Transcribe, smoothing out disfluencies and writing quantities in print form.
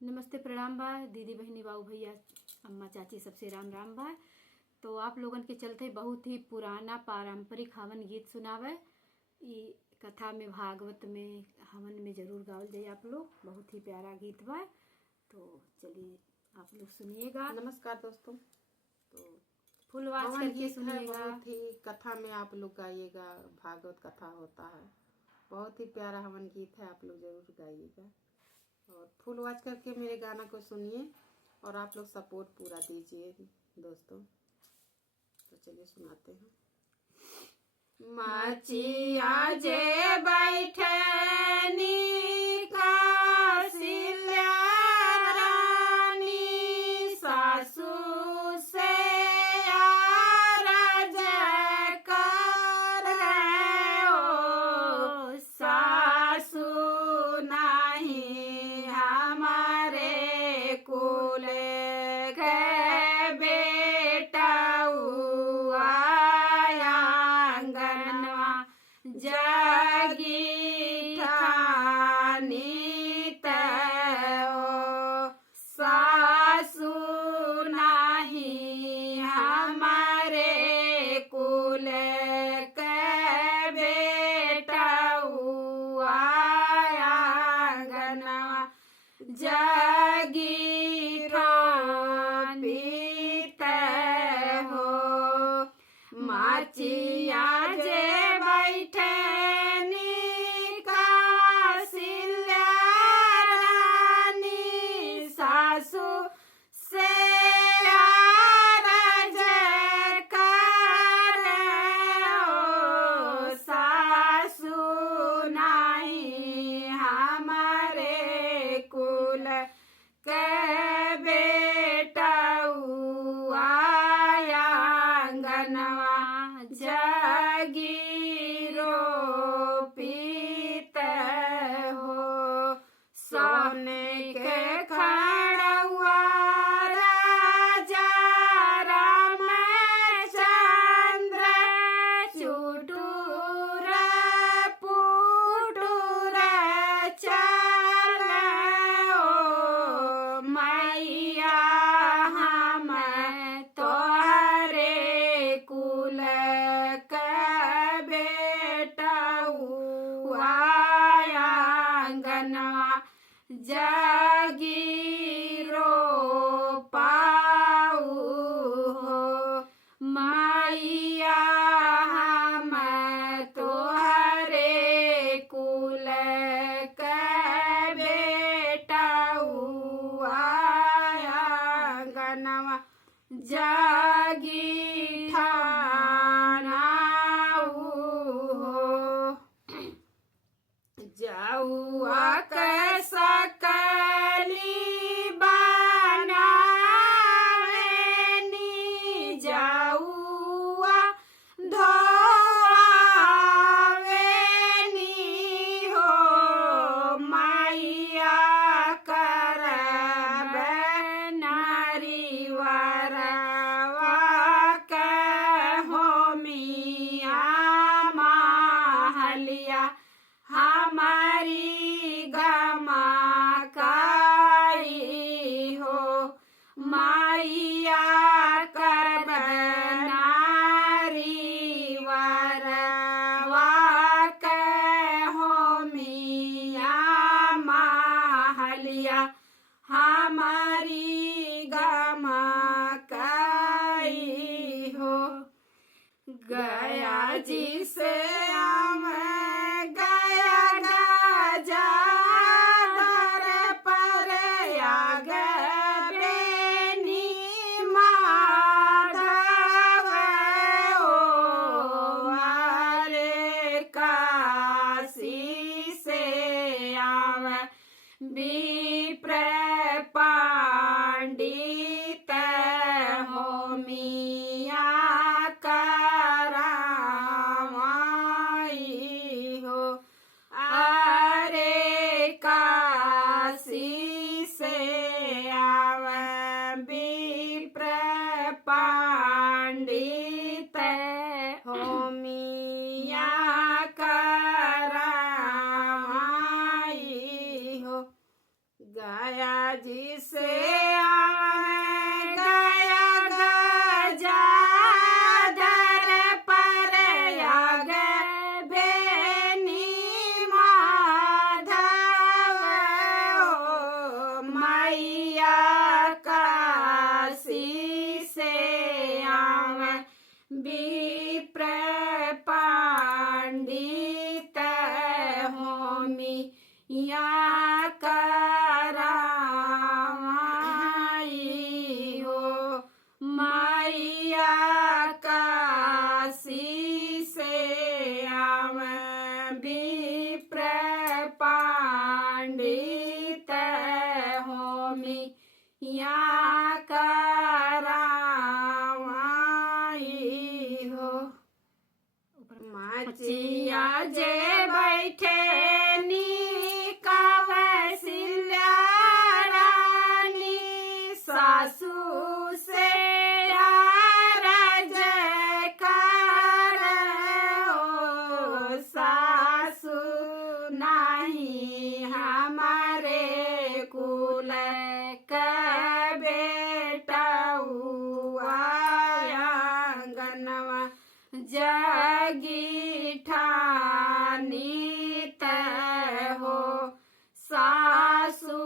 नमस्ते, प्रणाम बा दीदी, बहनी, बाऊ, भैया, अम्मा, चाची, सबसे राम राम बा। तो आप लोगन के चलते बहुत ही पुराना पारंपरिक हवन गीत सुनावे। ई कथा में, भागवत में, हवन में जरूर गावल जाए। आप लोग, बहुत ही प्यारा गीत बा। तो चलिए आप लोग सुनिएगा। नमस्कार दोस्तों। तो फुल आवाज हवन करके गीत है, सुनिएगा। बहुत ही कथा में आप लोग गाइएगा। भागवत कथा होता है, बहुत ही प्यारा हवन गीत है, आप लोग जरूर गाइएगा और फुल आवाज करके मेरे गाना को सुनिए और आप लोग सपोर्ट पूरा दीजिए दोस्तों। तो चलिए सुनाते हैं। माचिया जे बैठनी कौशल्या रानी, सासू से आरज करे ओ, सासू नहीं हमारे कुल के बेटा हुआ आंगनवा जागी ठानी तय, सासू नहीं हमारे कुल के बेटा हुआ आंगनवा जागी पीत हो। माचिया जे बैठनी कौशल्या रानी, सासू से आरज करे ओ, सासू नहीं हमारे कुल के बेटा हुआ आंगनवा जागीरो पीत हो। सोने के खड़ुआ राजा रामचंद्र, चुटूर पुटूर चले ओ, मैया हम तोहरे कुल के बेटा हुआ आंगनवा जागीरो पाऊ हो। मैया हम तोहरे कुल के बेटा हुआ आंगनवा जागी ठाना हो। जाऊआ कैसा कली बनावेनी, जाऊआ धोआवेनी हो। मैया करब नारी वरवा के होमिया महलिया, हमारी गमा काई हो। मैया करब नारी वरवा के होमिया महलिया, हमारी गमा काई हो। गया जी से आम गया गाजा दर पर आग बेनी माधव ओ, हरे काशी से आव विप्र पंडित होमिया करामाई हो। अरे काशी से आव विप्र पंडित होमिया करामाई हो। गया जिसे आवे गया गजाधर पर याग बेनी माधव हो मैया काशी से आवे विप्र पंडित होमी या करावाई हो मैया काशी से आवे विप्र पंडित होमी या करावाई हो माचिया जे बैठे कौशल्या रानी सासू से आरज कर सासू नहीं हमारे कुल का बेटा आंगनवा जगी ठानी हो सासू